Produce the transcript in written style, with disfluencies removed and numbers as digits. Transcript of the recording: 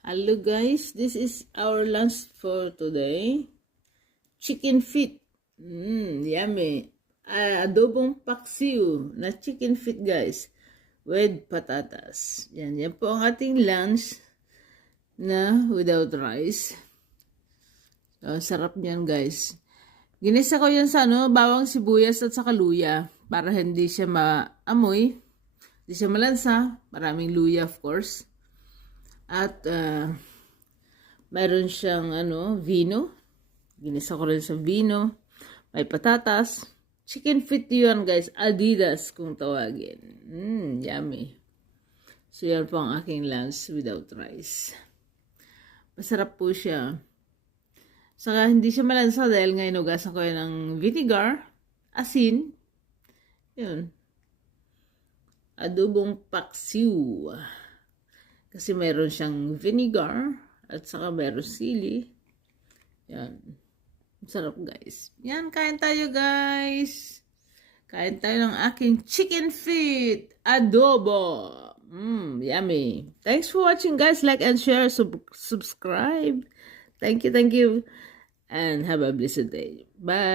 Hello guys, this is our lunch for today. Chicken feet. Yummy. Adobong paksiw na chicken feet guys with patatas. Yan po ang ating lunch na without rice. Sarap niyan guys. Ginisa ko yan sa bawang sibuyas at saka luya para hindi siya maamoy. Hindi siya malansa. Maraming luya of course. At mayroon siyang vino. Ginisa ko rin sa vino. May patatas. Chicken feet yun guys. Adidas kung tawagin. Yummy. So yan po ang aking lunch without rice. Masarap po siya. Saka hindi siya malansa dahil ngayon ugasan ko yan ng vinegar, asin. Yun. Adobong paksiw. Kasi mayroon siyang vinegar at saka mayroon sili. Yan. Sarap guys. Yan, kain tayo guys. Kain tayo ng aking chicken feet. Adobo. Yummy. Thanks for watching guys. Like and share. Subscribe. Thank you. And have a blessed day. Bye.